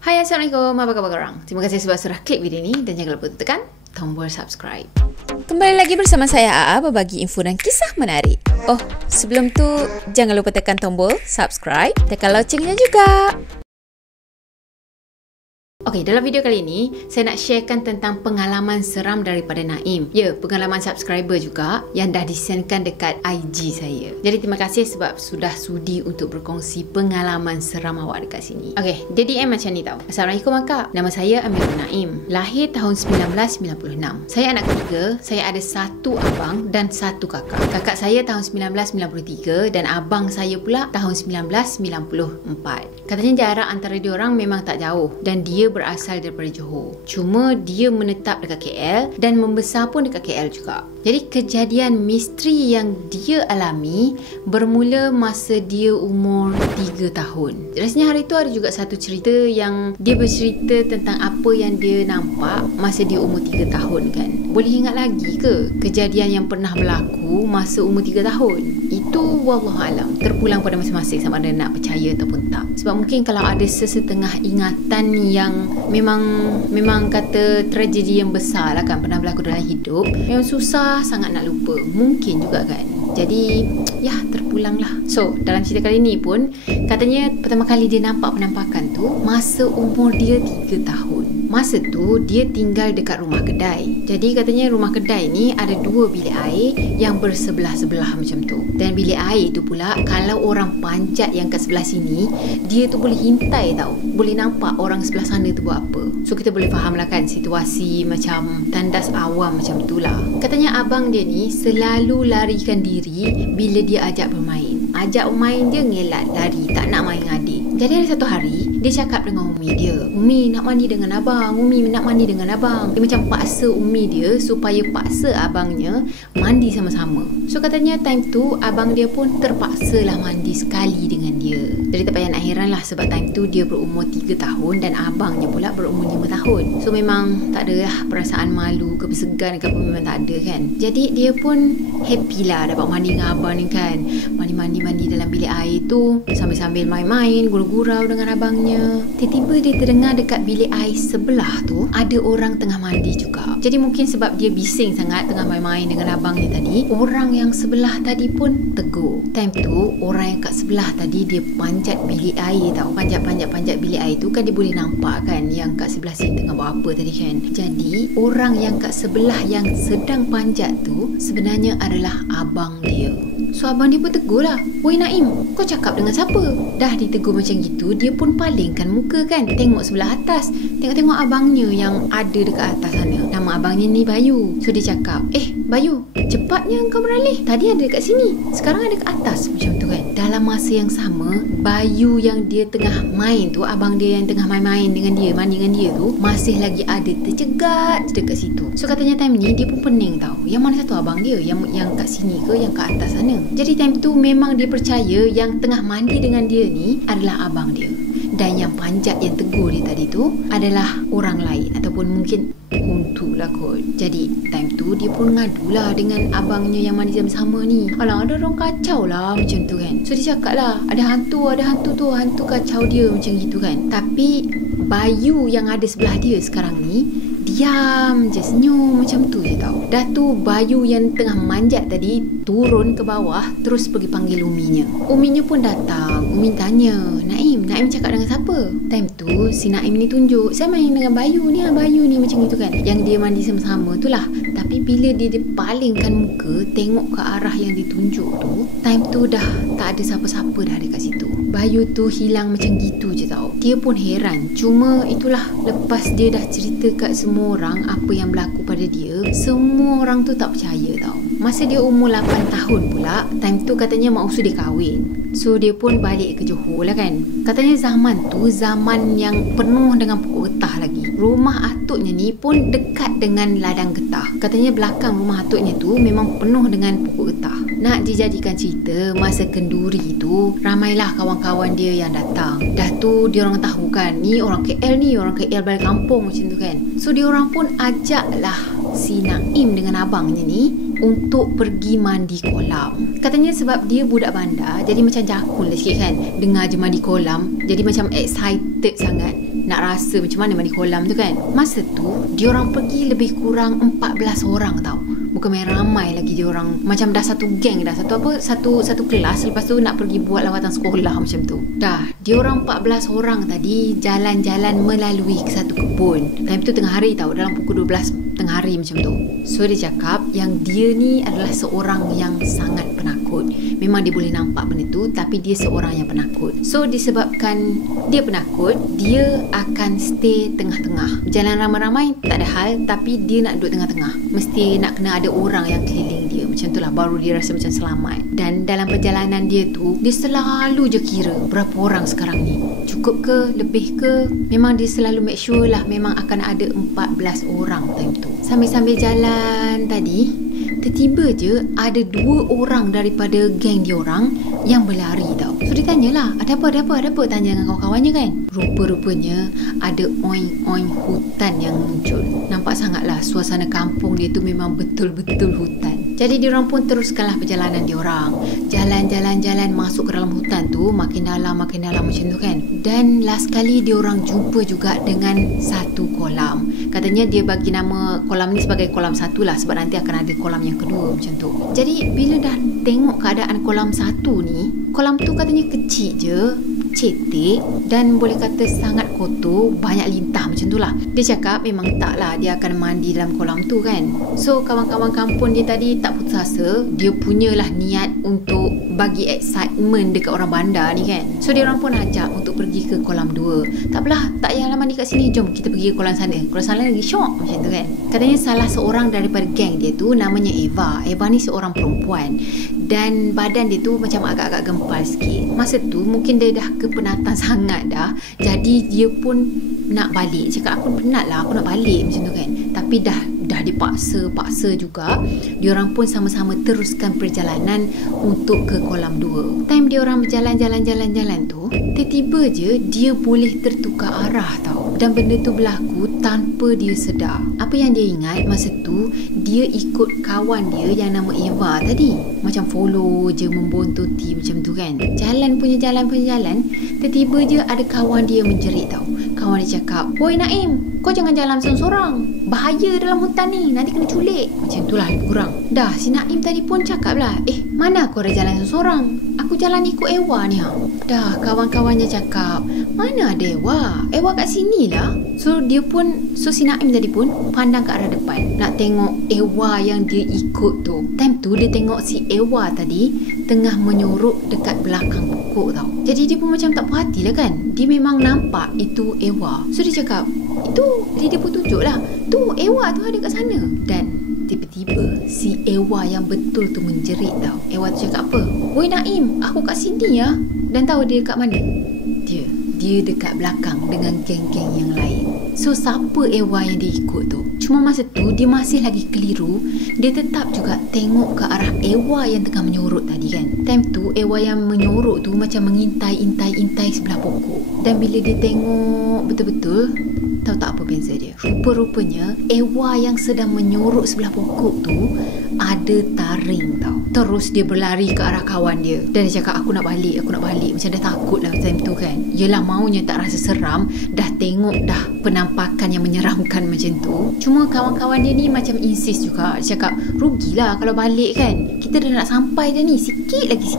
Hai, Assalamualaikum, apa khabar korang? Terima kasih sebab sudah klik video ni dan jangan lupa tekan tombol subscribe. Kembali lagi bersama saya AA berbagi info dan kisah menarik. Oh, sebelum tu jangan lupa tekan tombol subscribe, tekan loncengnya juga. Okey, dalam video kali ini saya nak sharekan tentang pengalaman seram daripada Naim. Ya, pengalaman subscriber juga yang dah disenkan dekat IG saya. Jadi terima kasih sebab sudah sudi untuk berkongsi pengalaman seram awak dekat sini. Okey, dia DM macam ni tau. Assalamualaikum akak. Nama saya Amirul Naim. Lahir tahun 1996. Saya anak ketiga. Saya ada satu abang dan satu kakak. Kakak saya tahun 1993 dan abang saya pula tahun 1994. Katanya jarak antara diorang memang tak jauh dan dia berasal daripada Johor. Cuma dia menetap dekat KL dan membesar pun dekat KL juga. Jadi kejadian misteri yang dia alami bermula masa dia umur 3 tahun. Rasanya hari tu ada juga satu cerita yang dia bercerita tentang apa yang dia nampak masa dia umur 3 tahun kan. Boleh ingat lagi ke kejadian yang pernah berlaku masa umur 3 tahun? Itu wallahualam, terpulang pada masing-masing sama ada nak percaya ataupun tak. Sebab mungkin kalau ada sesetengah ingatan yang memang kata tragedi yang besar lah kan pernah berlaku dalam hidup, memang susah sangat nak lupa. Mungkin juga kan. Jadi ya, terpulang lah. So dalam cerita kali ni pun katanya pertama kali dia nampak penampakan tu masa umur dia 3 tahun. Masa tu dia tinggal dekat rumah kedai. Jadi katanya rumah kedai ni ada 2 bilik air yang bersebelah-sebelah macam tu. Dan bilik air tu pula kalau orang panjat yang kat sebelah sini, dia tu boleh hintai tau. Boleh nampak orang sebelah sana tu buat apa. So kita boleh faham lah kan situasi macam tandas awam macam tu lah. Katanya abang dia ni selalu larikan diri bila dia ajak bermain. Ajak bermain dia ngelak, lari, tak nak main dengan adik. Jadi ada satu hari dia cakap dengan Umi dia, Umi nak mandi dengan abang, Umi nak mandi dengan abang. Dia macam paksa Umi dia supaya paksa abangnya mandi sama-sama. So katanya time tu abang dia pun terpaksa lah mandi sekali dengan dia. Jadi tak payah nak heran lah sebab time tu dia berumur 3 tahun dan abangnya pula berumur 5 tahun. So memang tak ada lah perasaan malu ke bersegan ke apa, memang tak ada kan. Jadi dia pun happy lah dapat mandi dengan abang ni kan. Mandi dalam bilik air tu sambil-sambil main-main, gurau-gurau dengan abangnya. Tiba-tiba dia terdengar dekat bilik air sebelah tu ada orang tengah mandi juga. Jadi mungkin sebab dia bising sangat tengah main-main dengan abangnya tadi, orang yang sebelah tadi pun tegur. Time tu orang yang kat sebelah tadi dia panjat bilik air tau. Panjat bilik air tu kan dia boleh nampak kan yang kat sebelah sini tengah buat apa tadi kan. Jadi orang yang kat sebelah yang sedang panjat tu sebenarnya adalah abang dia. So abang dia pun tegur lah, "Woi Naim, kau cakap dengan siapa?" Dah ditegur macam gitu, dia pun palingkan muka kan, tengok sebelah atas. Tengok-tengok abangnya yang ada dekat atas sana. Nama abangnya ni Bayu. So dia cakap, Bayu, cepatnya kau beralih. Tadi ada dekat sini, sekarang ada kat atas." Macam tu kan. Dalam masa yang sama, Bayu yang dia tengah main tu, abang dia yang tengah main-main dengan dia, mandi dengan dia tu, masih lagi ada tercegat dekat situ. So katanya time ni dia pun pening tau, yang mana satu abang dia, yang kat sini ke yang kat atas sana. Jadi time tu memang dia percaya yang tengah mandi dengan dia ni adalah abang dia. Dan yang panjat yang tegur dia tadi tu adalah orang lain ataupun mungkin hantu lah kot. Jadi time tu dia pun ngadulah dengan abangnya yang mandi sama-sama ni. Alah, ada orang kacau lah macam tu kan. So dia cakap lah, ada hantu tu, hantu kacau dia macam gitu kan. Tapi Bayu yang ada sebelah dia sekarang ni diam je, senyum macam tu je tau. Dah tu Bayu yang tengah manjat tadi turun ke bawah, terus pergi panggil Uminya. Uminya pun datang. Umi tanya, Naim cakap dengan siapa? Time tu si Naim ni tunjuk, saya main dengan Bayu ni macam itu kan, yang dia mandi sama-sama tu lah. Tapi bila dia palingkan muka tengok ke arah yang ditunjuk tu, time tu dah tak ada siapa-siapa dah dekat situ. Bayu tu hilang macam gitu je tau. Dia pun heran. Cuma itulah, lepas dia dah cerita kat semua orang apa yang berlaku pada dia, semua orang tu tak percaya tau. Masa dia umur 8 tahun pula, time tu katanya mak usul dia kahwin. So dia pun balik ke Johor lah kan. Katanya zaman tu zaman yang penuh dengan pokok getah lagi. Rumah atuknya ni pun dekat dengan ladang getah. Katanya belakang rumah atuknya tu memang penuh dengan pokok getah. Nak dijadikan cerita, masa kenduri tu ramailah kawan-kawan dia yang datang. Dah tu diorang tahu kan, ni orang KL balik kampung macam tu kan. So diorang pun ajaklah si Naim dengan abangnya ni untuk pergi mandi kolam. Katanya sebab dia budak bandar, jadi macam jakun lah sikit kan, dengar je mandi kolam, jadi macam excited sangat nak rasa macam mana mandi kolam tu kan. Masa tu diorang pergi lebih kurang 14 orang tau. Bukan main ramai lagi diorang, macam dah satu geng dah, satu kelas. Lepas tu nak pergi buat lawatan sekolah macam tu. Dah diorang 14 orang tadi jalan-jalan melalui satu kebun. Time tu tengah hari tau, dalam pukul 12 tengah hari macam tu. So dia cakap yang dia ni adalah seorang yang sangat penakut. Memang dia boleh nampak benda tu, tapi dia seorang yang penakut. So disebabkan dia penakut, dia akan stay tengah-tengah. Jalan ramai-ramai tak ada hal, tapi dia nak duduk tengah-tengah. Mesti nak kena ada orang yang keliling dia. Macam tu lah, baru dia rasa macam selamat. Dan dalam perjalanan dia tu, dia selalu je kira berapa orang sekarang ni, cukup ke, lebih ke. Memang dia selalu make sure lah memang akan ada 14 orang time tu. Sambil-sambil jalan tadi, tiba-tiba je ada 2 orang daripada geng dia orang yang berlari tau. So dia tanyalah, ada apa? Tanya dengan kawan-kawannya kan. Rupa-rupanya ada oing-oing hutan yang muncul. Nampak sangatlah suasana kampung dia tu memang betul-betul hutan. Jadi diorang pun teruskanlah perjalanan diorang. Jalan-jalan masuk ke dalam hutan tu, makin dalam macam tu kan. Dan last kali diorang jumpa juga dengan satu kolam. Katanya dia bagi nama kolam ni sebagai kolam 1 lah, sebab nanti akan ada kolam yang kedua macam tu. Jadi bila dah tengok keadaan kolam 1 ni, kolam tu katanya kecil je, cetek, dan boleh kata sangat kotor, banyak lintah macam tu lah. Dia cakap memang tak lah dia akan mandi dalam kolam tu kan. So kawan-kawan kampung dia tadi tak putus asa, dia punyalah niat untuk bagi excitement dekat orang bandar ni kan. So dia orang pun ajak untuk pergi ke kolam 2. Tak apalah, tak payahlah mandi kat sini, jom kita pergi ke kolam sana. Kolam sana lagi syok macam tu kan. Katanya salah seorang daripada geng dia tu namanya Eva. Eva ni seorang perempuan dan badan dia tu macam agak-agak gempal sikit. Masa tu mungkin dia dah kepenatan sangat dah, jadi dia pun nak balik. Cakap aku penat lah, aku nak balik macam tu kan. Tapi dah dipaksa juga. Diorang pun sama-sama teruskan perjalanan untuk ke kolam 2. Time diorang berjalan-jalan tu, tiba-tiba je dia boleh tertukar arah tau. Dan benda tu berlaku tanpa dia sedar. Apa yang dia ingat masa tu, dia ikut kawan dia yang nama Eva tadi. Macam follow je, membontuti macam tu kan. Jalan, tiba-tiba je ada kawan dia menjerit tau. Kawan dia cakap, "Woi Naim, kau jangan jalan seorang-seorang. Bahaya dalam hutan ni, nanti kena culik." Macam tu lah lebih kurang. Dah si Naim tadi pun cakap lah, mana kau ada jalan seorang? Aku jalan ikut Ewa ni ha. Dah kawan-kawannya cakap, mana ada Ewa? Ewa kat sini lah. So si Naim tadi pun pandang ke arah depan, nak tengok Ewa yang dia ikut tu. Time tu dia tengok si Ewa tadi tengah menyorok dekat belakang pokok tau. Jadi dia pun macam tak puas hati lah kan. Dia memang nampak itu Ewa. So dia cakap, dia pun tunjuk lah, tu Ewa tu ada kat sana. Dan tiba-tiba si Ewa yang betul tu menjerit tau. Ewa tu cakap apa? "Woi Naim, aku kat sini ya." Dan tahu dia kat mana? Dia dekat belakang dengan geng-geng yang lain. So siapa Ewa yang dia ikut tu? Cuma masa tu dia masih lagi keliru. Dia tetap juga tengok ke arah Ewa yang tengah menyorot tadi kan. Time tu Ewa yang menyorot tu macam mengintai sebelah pokok. Dan bila dia tengok betul-betul, tahu tak apa beza dia? Rupa-rupanya Ewa yang sedang menyorok sebelah pokok tu ada taring tau. Terus dia berlari ke arah kawan dia. Dan dia cakap, aku nak balik. Macam dah takut lah time tu kan. Yelah, maunya tak rasa seram. Dah tengok dah penampakan yang menyeramkan macam tu. Cuma kawan-kawan dia ni macam insist juga. Dia cakap, rugilah kalau balik kan. Kita dah nak sampai dah ni. Sikit lagi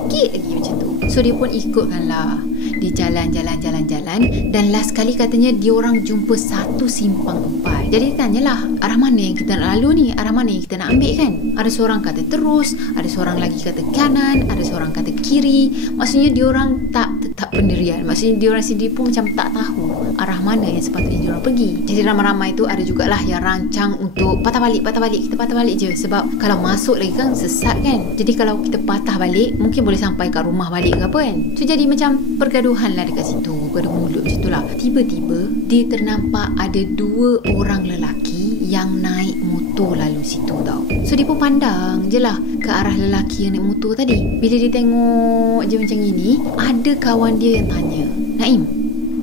macam tu. So dia pun ikutkan lah. Dia jalan. Dan last kali katanya dia orang jumpa satu simpang 4. Jadi dia tanyalah, arah mana yang kita nak lalu ni? Arah mana yang kita nak ambil kan? Ada seorang kata terus, ada seorang lagi kata kanan, ada seorang kata kiri. Maksudnya dia orang tak tetap pendirian. Maksudnya dia orang sendiri pun macam tak tahu arah mana yang sepatutnya dia orang pergi. Jadi ramai-ramai tu ada jugalah yang rancang untuk patah balik. Kita patah balik je. Sebab kalau masuk lagi kan sesat kan. Jadi kalau kita patah balik, mungkin boleh sampai kat rumah balik ke apa kan. So jadi macam pergaduhan lah dekat situ. Gaduh mulut macam tu lah. Tiba-tiba dia ternampak ada 2 orang lelaki yang naik motor lalu situ tau. So dia pun pandang je lah ke arah lelaki yang naik motor tadi. Bila dia tengok je macam ini, ada kawan dia yang tanya, "Naim,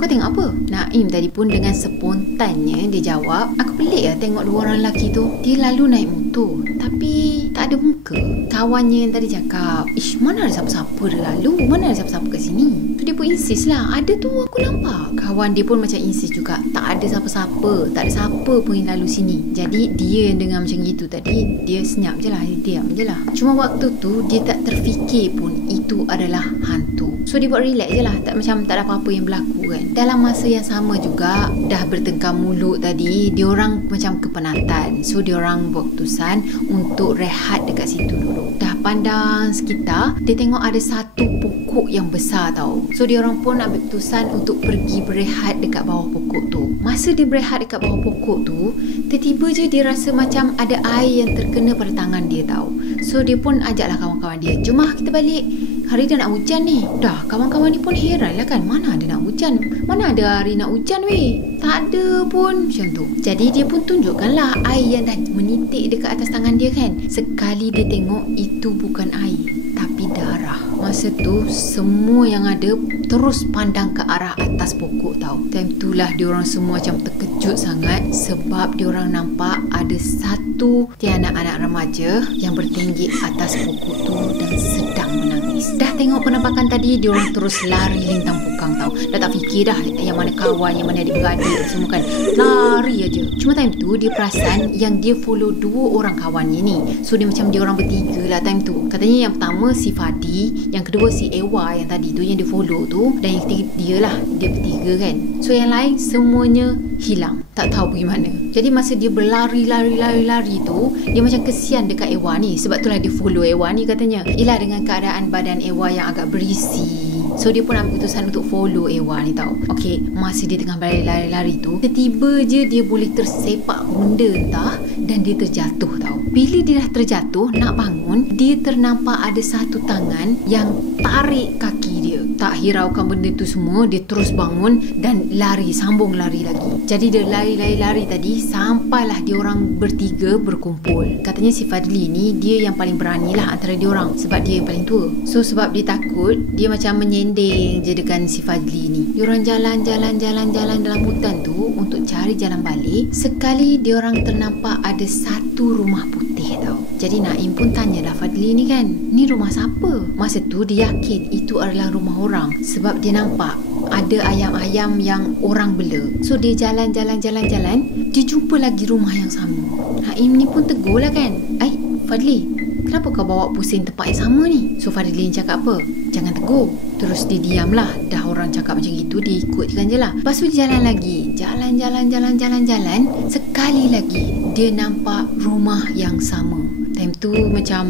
kau tengok apa?" Naim tadi pun dengan spontannya dia jawab, "Aku pelik lah tengok 2 orang lelaki tu. Dia lalu naik motor, tapi tak tak ada muka. Kawannya yang tadi cakap, ish, mana ada siapa-siapa dah lalu, mana ada siapa-siapa kat sini. So dia pun insist lah, ada tu aku nampak. Kawan dia pun macam insist juga, tak ada siapa-siapa, tak ada siapa pun yang lalu sini. Jadi dia yang dengar macam gitu tadi, dia senyap je lah, dia diam je lah. Cuma waktu tu dia tak terfikir pun itu adalah hantu. So dia buat relax je lah, macam tak ada apa-apa yang berlaku kan. Dalam masa yang sama juga, dah bertengkar mulut tadi, diorang macam kepenatan. So diorang buat keputusan untuk rehat dekat situ dulu. Dah pandang sekitar, dia tengok ada satu pokok yang besar tau. So diorang pun ambil keputusan untuk pergi berehat dekat bawah pokok tu. Masa dia berehat dekat bawah pokok tu, tiba-tiba je dia rasa macam ada air yang terkena pada tangan dia tau. So dia pun ajaklah kawan-kawan dia, jom lah kita balik, hari dah nak hujan ni. Dah kawan-kawan ni pun heran lah kan, mana ada nak hujan, mana ada hari nak hujan weh, tak ada pun macam tu. Jadi dia pun tunjukkanlah air yang dah menitik dekat atas tangan dia kan. Sekali dia tengok, itu bukan air tapi darah. Masa tu semua yang ada terus pandang ke arah atas pokok tau. Time tu lah diorang semua macam terkejut sangat, sebab diorang nampak ada satu anak-anak remaja yang bertinggi atas pokok tu dan sedang menangis. Dah tengok penampakan tadi, diorang terus lari lintang pukang tau. Dah tak fikir dah yang mana kawan, yang mana adik-beradik semua kan, lari aja. Cuma time tu dia perasan yang dia follow 2 orang kawannya ni. So dia macam dia orang bertiga lah time tu. Katanya yang pertama si Fadi, yang kedua si Ewa yang tadi tu yang dia follow tu, dan yang ketiga dia lah, dia bertiga kan. So yang lain semuanya hilang, tak tahu pergi mana. Jadi masa dia berlari tu, dia macam kesian dekat Ewa ni, sebab itulah dia follow Ewa ni katanya. Ialah dengan keadaan badan Ewa yang agak berisi, so dia pun ambil keputusan untuk follow Ewa ni tau. Okay, masa dia tengah berlari-lari tu, tiba-tiba je dia boleh tersepak benda entah, dan dia terjatuh tau. Bila dia dah terjatuh, nak bangun, dia ternampak ada satu tangan yang tarik kaki dia. Tak hiraukan benda tu semua, dia terus bangun dan lari, sambung lari lagi. Jadi dia lari tadi, sampailah dia orang bertiga berkumpul. Katanya si Fadli ni, dia yang paling berani lah antara dia orang, sebab dia yang paling tua. So sebab dia takut, dia macam menyending je dengan si Fadli ni. Dia orang jalan dalam hutan tu untuk cari jalan balik. Sekali dia orang ternampak ada satu rumah putih tau. Jadi Naim pun tanyalah Fadli ni kan, ni rumah siapa? Masa tu dia yakin itu adalah rumah orang, sebab dia nampak ada ayam-ayam yang orang bela. So dia jalan, dia jumpa lagi rumah yang sama. Naim ni pun tegur lah kan, Fadli, kenapa kau bawa pusing tempat yang sama ni? So Fadli cakap apa? Jangan tegur. Terus dia diam lah. Dah orang cakap macam itu, dia ikutkan je lah. Lepas tu dia jalan lagi, jalan. Sekali lagi dia nampak rumah yang sama. Time tu macam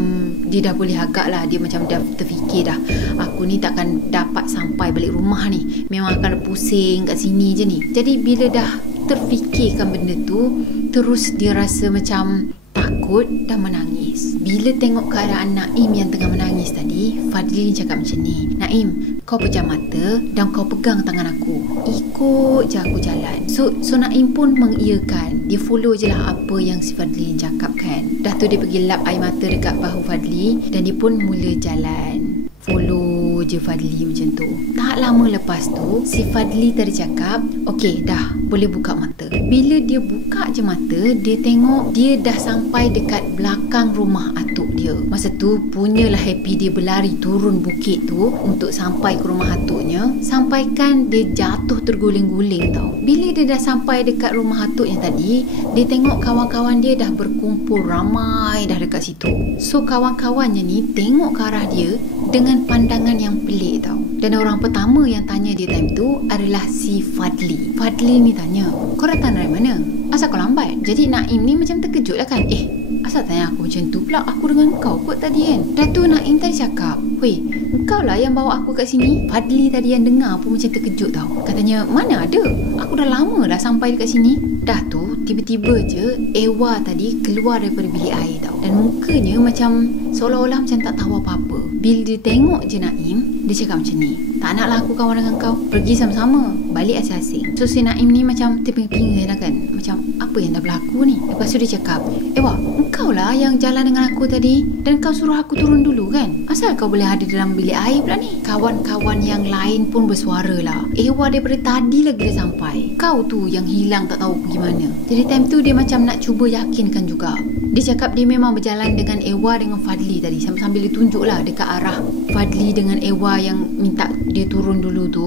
dia dah boleh agak lah. Dia macam dah terfikir dah, aku ni takkan dapat sampai balik rumah ni, memang akan pusing kat sini je ni. Jadi bila dah terfikirkan benda tu, terus dia rasa macam takut dan menangis. Bila tengok keadaan Naim yang tengah menangis tadi, Fadli cakap macam ni, Naim, kau pejam mata dan kau pegang tangan aku, ikut je aku jalan. So Naim pun mengiyakan, dia follow je lah apa yang si Fadli cakap kan. Dah tu dia pergi lap air mata dekat bahu Fadli, dan dia pun mula jalan, follow je Fadli macam tu. Tak lama lepas tu, si Fadli tadi cakap, okey dah boleh buka mata. Bila dia buka je mata, dia tengok dia dah sampai dekat belakang rumah atuk dia. Masa tu punyalah happy dia berlari turun bukit tu untuk sampai ke rumah atuknya. Sampaikan dia jatuh terguling-guling tau. Bila dia dah sampai dekat rumah atuknya tadi, dia tengok kawan-kawan dia dah berkumpul ramai dah dekat situ. So kawan-kawannya ni tengok ke arah dia dengan pandangan yang pelik tau. Dan orang pertama yang tanya dia time tu adalah si Fadli. Fadli ni tanya, kau datang dari mana? Asal kau lambat? Jadi Naim ni macam terkejut lah kan. Asal tanya aku macam tu pula? Aku dengan kau kot tadi kan. Dah tu Naim tadi cakap, weh, engkau lah yang bawa aku kat sini. Fadli tadi yang dengar pun macam terkejut tau. Katanya, mana ada? Aku dah lama dah sampai dekat sini. Dah tu tiba-tiba je Ewa tadi keluar daripada bilik air tau. Dan mukanya macam seolah-olah macam tak tahu apa-apa. Bila dia tengok je Naim, dia cakap macam ni, tak naklah aku kawan dengan kau, pergi sama-sama, balik asing-asing. So si Naim ni macam terpinga-pinga lah kan, macam apa yang dah berlaku ni. Lepas tu dia cakap, Ewa, engkau lah yang jalan dengan aku tadi, dan kau suruh aku turun dulu kan? Asal kau boleh ada dalam bilik air pula ni? Kawan-kawan yang lain pun bersuara lah, Ewa daripada tadi lagi dah sampai, kau tu yang hilang tak tahu pergi mana. Jadi time tu dia macam nak cuba yakinkan juga. Dia cakap dia memang berjalan dengan Ewa dengan Fadli tadi. Sambil dia tunjuk lah dekat arah Fadli dengan Ewa yang minta dia turun dulu tu,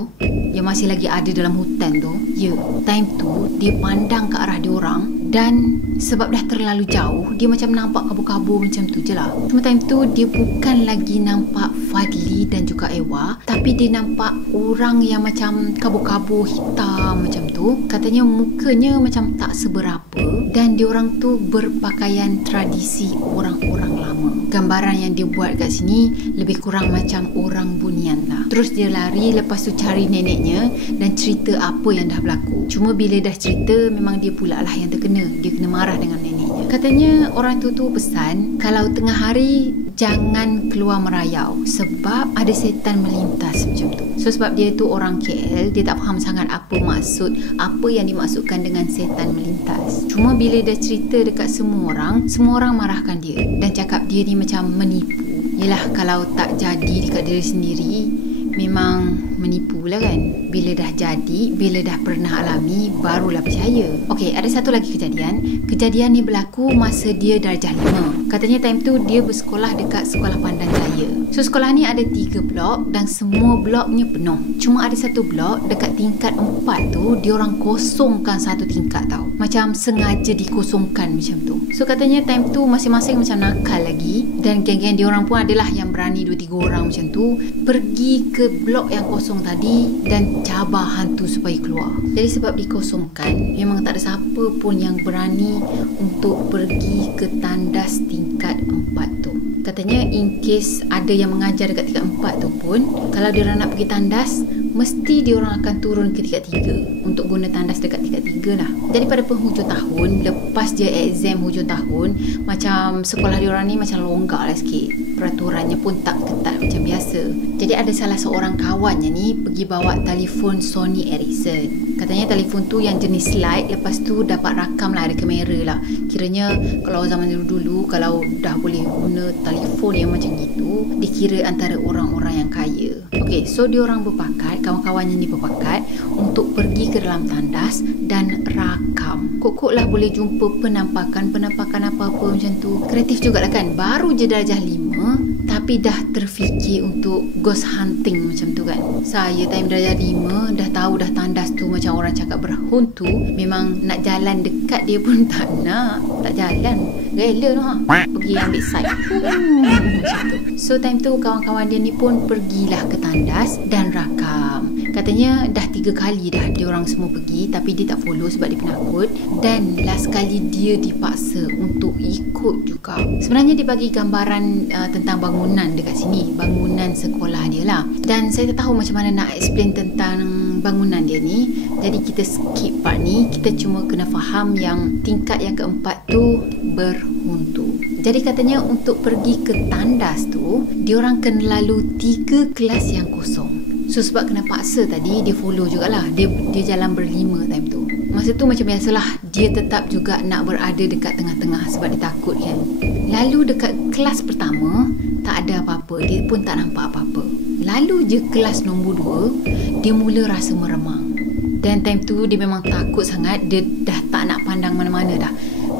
yang masih lagi ada dalam hutan tu. Ya, time tu dia pandang ke arah diorang, dan sebab dah terlalu jauh, dia macam nampak kabur-kabur macam tu je lah. Cuma time tu dia bukan lagi nampak Fadli dan juga Ewa, tapi dia nampak orang yang macam kabur-kabur hitam macam tu. Katanya mukanya macam tak seberapa, dan diorang tu berpakaian tradisi orang-orang lama. Gambaran yang dia buat kat sini lebih kurang macam orang bunian lah. Terus dia lari, lepas tu cari neneknya dan cerita apa yang dah berlaku. Cuma bila dah cerita, memang dia pula lah yang terkena. Dia kena marah dengan neneknya. Katanya orang tu pesan, kalau tengah hari jangan keluar merayau sebab ada setan melintas macam tu. So sebab dia tu orang KL, dia tak faham sangat apa yang dimaksudkan dengan setan melintas. Cuma bila dia cerita dekat semua orang marahkan dia dan cakap dia ni macam menipu. Yelah, kalau tak jadi dekat diri sendiri, memang menipu lah kan. Bila dah jadi, bila dah pernah alami, barulah percaya. Okey, ada satu lagi kejadian. Kejadian ni berlaku masa dia darjah 5. Katanya time tu dia bersekolah dekat Sekolah Pandan Jaya. So sekolah ni ada 3 blok dan semua bloknya penuh. Cuma ada satu blok dekat tingkat 4 tu, diorang kosongkan satu tingkat tau. Macam sengaja dikosongkan macam tu. So katanya time tu masing-masing macam nakal lagi, dan geng-geng diorang pun adalah yang berani 2-3 orang macam tu pergi ke blok yang kosong tadi dan cabar hantu supaya keluar. Jadi sebab dikosongkan, memang tak ada siapa pun yang berani untuk pergi ke tandas tingkat 4 tu. Katanya in case ada yang mengajar dekat tingkat 4 tu pun, kalau diorang nak pergi tandas, mesti diorang akan turun ke tingkat 3 untuk guna tandas dekat tingkat 3 lah. Jadi pada penghujung tahun, lepas je exam hujung tahun, macam sekolah diorang ni macam longgar lah sikit. Peraturannya pun tak ketat macam biasa. Jadi ada salah seorang kawannya ni pergi bawa telefon Sony Ericsson. Katanya telefon tu yang jenis slide, lepas tu dapat rakam lah, ada kamera lah. Kiranya kalau zaman dulu-dulu, kalau dah boleh guna telefon yang macam gitu, dikira antara orang-orang yang kaya. Okay, so diorang berpakat, kawan-kawannya ni berpakat untuk pergi ke dalam tandas dan rakam. Kok lah boleh jumpa penampakan apa-apa macam tu. Kreatif jugalah kan. Baru je darjah 5 tapi dah terfikir untuk ghost hunting macam tu kan. Saya time darjah 5 dah tahu dah tandas tu macam orang cakap berhantu. Memang nak jalan dekat dia pun tak jalan. Rela tu pergi ambil side. Macam tu. So time tu kawan-kawan dia ni pun pergilah ke tandas dan rakam. Katanya dah 3 kali dah dia orang semua pergi, tapi dia tak follow sebab dia penakut. Dan last kali dia dipaksa untuk ikut juga. Sebenarnya dia bagi gambaran tentang bangunan dekat sini, bangunan sekolah dia lah. Dan saya tak tahu macam mana nak explain tentang bangunan dia ni. Jadi kita skip part ni. Kita cuma kena faham yang tingkat yang keempat tu berhantu. Jadi katanya untuk pergi ke tandas tu, diorang kena lalu 3 kelas yang kosong. So sebab kena paksa tadi, dia follow jugalah. Dia jalan berlima time tu. Masa tu macam biasalah, dia tetap juga nak berada dekat tengah-tengah sebab dia takut kan. Lalu dekat kelas pertama, tak ada apa-apa. Dia pun tak nampak apa-apa. Lalu je kelas nombor 2, dia mula rasa meremang. Dan time tu dia memang takut sangat. Dia dah tak nak pandang mana-mana dah.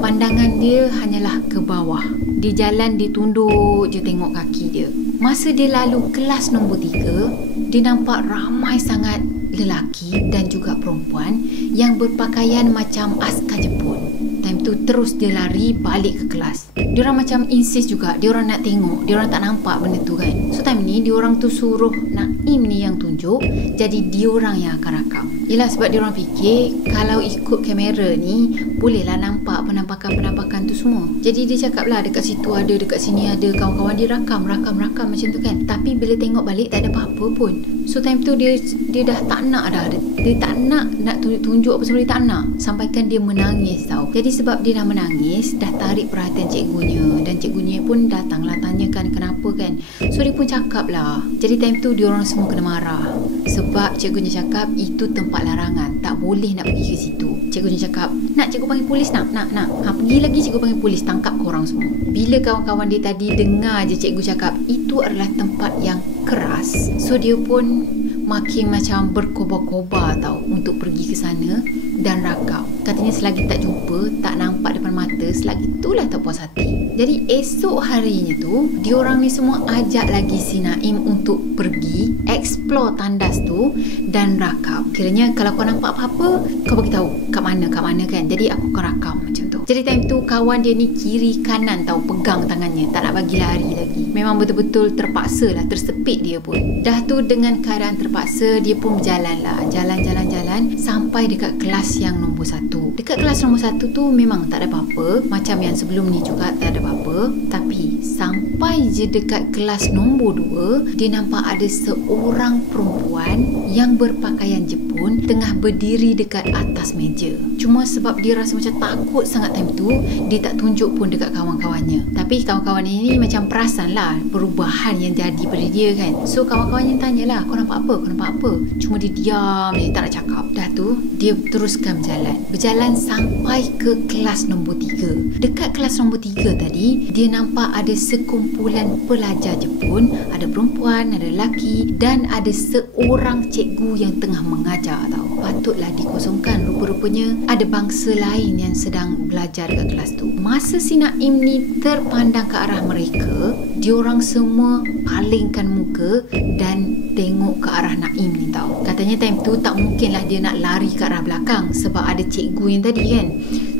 Pandangan dia hanyalah ke bawah. Dia jalan, dia tunduk je tengok kaki dia. Masa dia lalu kelas nombor 3, dia nampak ramai sangat lelaki dan juga perempuan yang berpakaian macam askar Jepun. Time tu terus dia lari balik ke kelas. Diorang macam insist juga, diorang nak tengok, diorang tak nampak benda tu kan. So time ni diorang tu suruh Naim ni yang tunjuk, jadi diorang yang akan rakam. Yelah sebab diorang fikir kalau ikut kamera ni bolehlah nampak penampakan-penampakan tu semua. Jadi dia cakap lah dekat situ ada, dekat sini ada, kawan-kawan dia rakam macam tu kan. Tapi bila tengok balik tak ada apa-apa pun. So time tu dia dah tak nak dah. Dia tak nak tunjuk apa semua, dia tak nak. Sampaikan dia menangis tau. Jadi sebab dia dah menangis, dah tarik perhatian cikgunya. Dan cikgunya pun datanglah tanyakan kenapa kan. So dia pun cakap lah. Jadi time tu diorang semua kena marah. Sebab cikgunya cakap itu tempat larangan, tak boleh nak pergi ke situ. Cikgunya cakap, nak cikgu panggil polis nak. Pergi lagi cikgu panggil polis, tangkap korang semua. Bila kawan-kawan dia tadi dengar je cikgu cakap itu adalah tempat yang keras, so dia pun makin macam berkobar-kobar tau untuk pergi ke sana dan rakam. Katanya selagi tak jumpa, tak nampak depan mata, selagi itulah tak puas hati. Jadi esok harinya tu, diorang ni semua ajak lagi si Naim untuk pergi explore tandas tu dan rakam. Kiranya kalau kau nampak apa-apa, kau beritahu kat mana kan. Jadi aku akan rakam macam tu. Jadi time tu kawan dia ni kiri kanan tahu pegang tangannya, tak nak bagi lari lagi. Memang betul-betul terpaksa lah, tersepit dia pun. Dah tu dengan keadaan terpaksa, dia pun berjalan lah. Jalan sampai dekat kelas yang nombor 1. Dekat kelas nombor 1 tu memang tak ada apa-apa. Macam yang sebelum ni juga tak ada apa-apa. Tapi sampai je dekat kelas nombor 2, dia nampak ada seorang perempuan yang berpakaian Jepun tengah berdiri dekat atas meja. Cuma sebab dia rasa macam takut sangat time tu, dia tak tunjuk pun dekat kawan-kawannya. Tapi kawan-kawan ini macam perasan lah perubahan yang jadi pada dia kan. So kawan-kawannya tanyalah, kau nampak apa? Cuma dia diam, dia tak nak cakap. Dah tu dia teruskan berjalan sampai ke kelas nombor 3. Dekat kelas nombor 3 tadi, dia nampak ada sekumpulan pelajar Jepun, ada perempuan, ada lelaki dan ada seorang cikgu yang tengah mengajar tau. Patutlah dikosongkan, rupa-rupanya ada bangsa lain yang sedang belajar dekat kelas tu. Masa si Naim ni terpandang ke arah mereka, diorang semua palingkan muka dan tengok ke arah Naim ni tau. Katanya time tu tak mungkinlah dia nak lari ke arah belakang sebab ada cikgu yang tadi kan.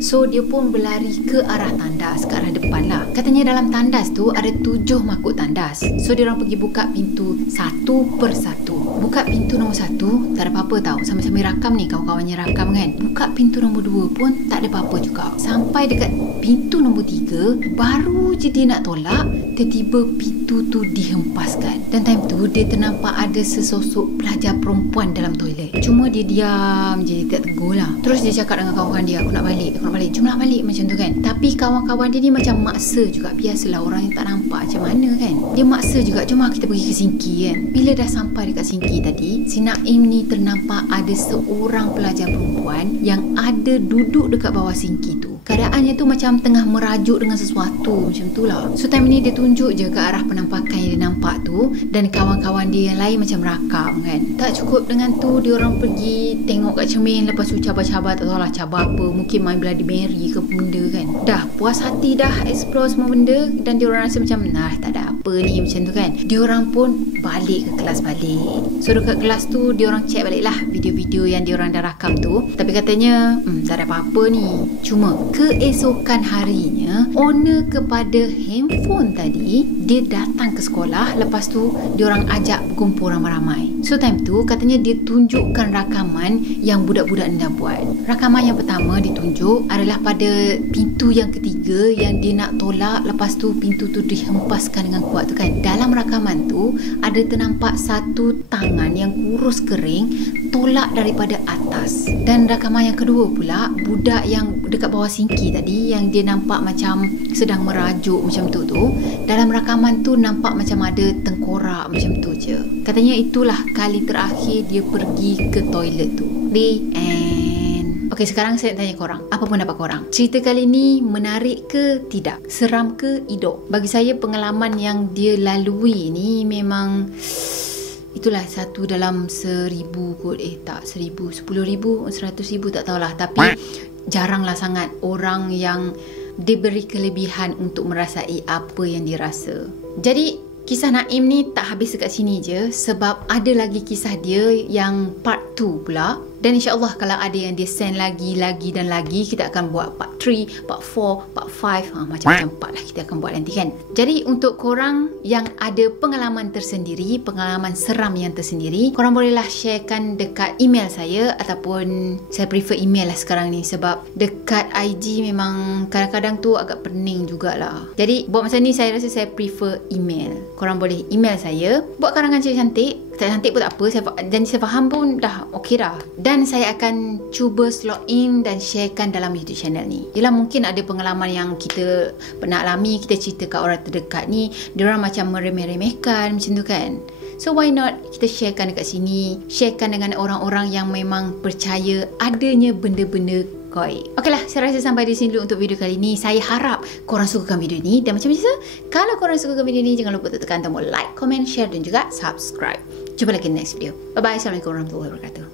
So dia pun berlari ke arah tandas, ke arah depan lah. Katanya dalam tandas tu ada 7 makut tandas. So dia orang pergi buka pintu satu per satu. Buka pintu nombor 1, tak ada apa-apa tau. Sama-sama rakam ni, kawan-kawannya rakam kan. Buka pintu nombor 2 pun tak ada apa-apa juga. Sampai dekat pintu nombor 3, baru je dia nak tolak, tiba-tiba pintu tu dihempaskan. Dan time tu dia ternampak ada sesosok pelajar perempuan dalam toilet. Cuma dia diam je, dia tak tegur lah. Terus dia cakap dengan kawan dia, aku nak balik, jomlah balik macam tu kan. Tapi kawan-kawan dia ni macam maksa juga. Biasalah orang yang tak nampak macam mana kan. Dia maksa juga, jom kita pergi ke sinki kan. Bila dah sampai dekat sinki tadi, si Naim ni ternampak ada seorang pelajar perempuan yang ada duduk dekat bawah sinki tu. Keadaannya tu macam tengah merajuk dengan sesuatu macam tu lah. So time ni dia tunjuk je ke arah penampakan yang dia nampak tu, dan kawan-kawan dia yang lain macam rakam kan. Tak cukup dengan tu, dia orang pergi tengok kat cermin, lepas tu cabar-cabar, tak tahulah cabar apa, mungkin main Bloody Mary ke benda kan. Dah puas hati dah explore semua benda, dan dia orang rasa macam nah tak ada apa ni macam tu kan. Dia orang pun balik ke kelas balik. So dekat kelas tu dia orang check balik lah video-video yang dia orang dah rakam tu. Tapi katanya tak ada apa-apa ni. Cuma keesokan harinya, owner kepada handphone tadi, dia datang ke sekolah. Lepas tu diorang ajak berkumpul ramai-ramai. So time tu katanya dia tunjukkan rakaman yang budak-budak ni dah buat. Rakaman yang pertama ditunjuk adalah pada pintu yang ketiga yang dia nak tolak. Lepas tu pintu tu dihempaskan dengan kuat tu kan. Dalam rakaman tu ada ternampak satu tangan yang kurus kering tolak daripada atas. Dan rakaman yang kedua pula, budak yang dekat bawah sinki tadi yang dia nampak macam sedang merajuk macam tu, dalam rakaman tu nampak macam ada tengkorak macam tu je. Katanya itulah kali terakhir dia pergi ke toilet tu. The end. Okay, sekarang saya nak tanya korang, apa pendapat korang? Cerita kali ni menarik ke tidak? Seram ke hidup? Bagi saya pengalaman yang dia lalui ni memang itulah satu dalam 1000 kot. Tak 1000, 10,000, 100,000 tak tahulah. Tapi jaranglah sangat orang yang diberi kelebihan untuk merasai apa yang dirasa. Jadi kisah Naim ni tak habis dekat sini je, sebab ada lagi kisah dia yang part 2 pula. Dan insyaAllah kalau ada yang dia send lagi dan lagi, kita akan buat part 3, part 4, part 5, macam-macam part lah kita akan buat nanti kan. Jadi untuk korang yang ada pengalaman tersendiri, pengalaman seram yang tersendiri, korang bolehlah sharekan dekat email saya, ataupun saya prefer email lah sekarang ni, sebab dekat IG memang kadang-kadang tu agak pening jugalah. Jadi buat masa ni saya rasa saya prefer email. Korang boleh email saya, buat karangan cantik-cantik. Tak cantik pun tak apa, janji saya faham pun dah okey dah. Dan saya akan cuba slot in dan sharekan dalam YouTube channel ni. Yelah, mungkin ada pengalaman yang kita pernah alami, kita cerita kat orang terdekat ni, diorang macam meremeh-remehkan macam tu kan. So why not kita sharekan dekat sini, sharekan dengan orang-orang yang memang percaya adanya benda-benda goib. Okeylah, saya rasa sampai di sini dulu untuk video kali ni. Saya harap korang sukakan video ni, dan macam biasa, kalau korang sukakan video ni, jangan lupa tekan tombol like, comment, share dan juga subscribe. Jumpa lagi next video. Bye bye. Assalamualaikum warahmatullahi wabarakatuh.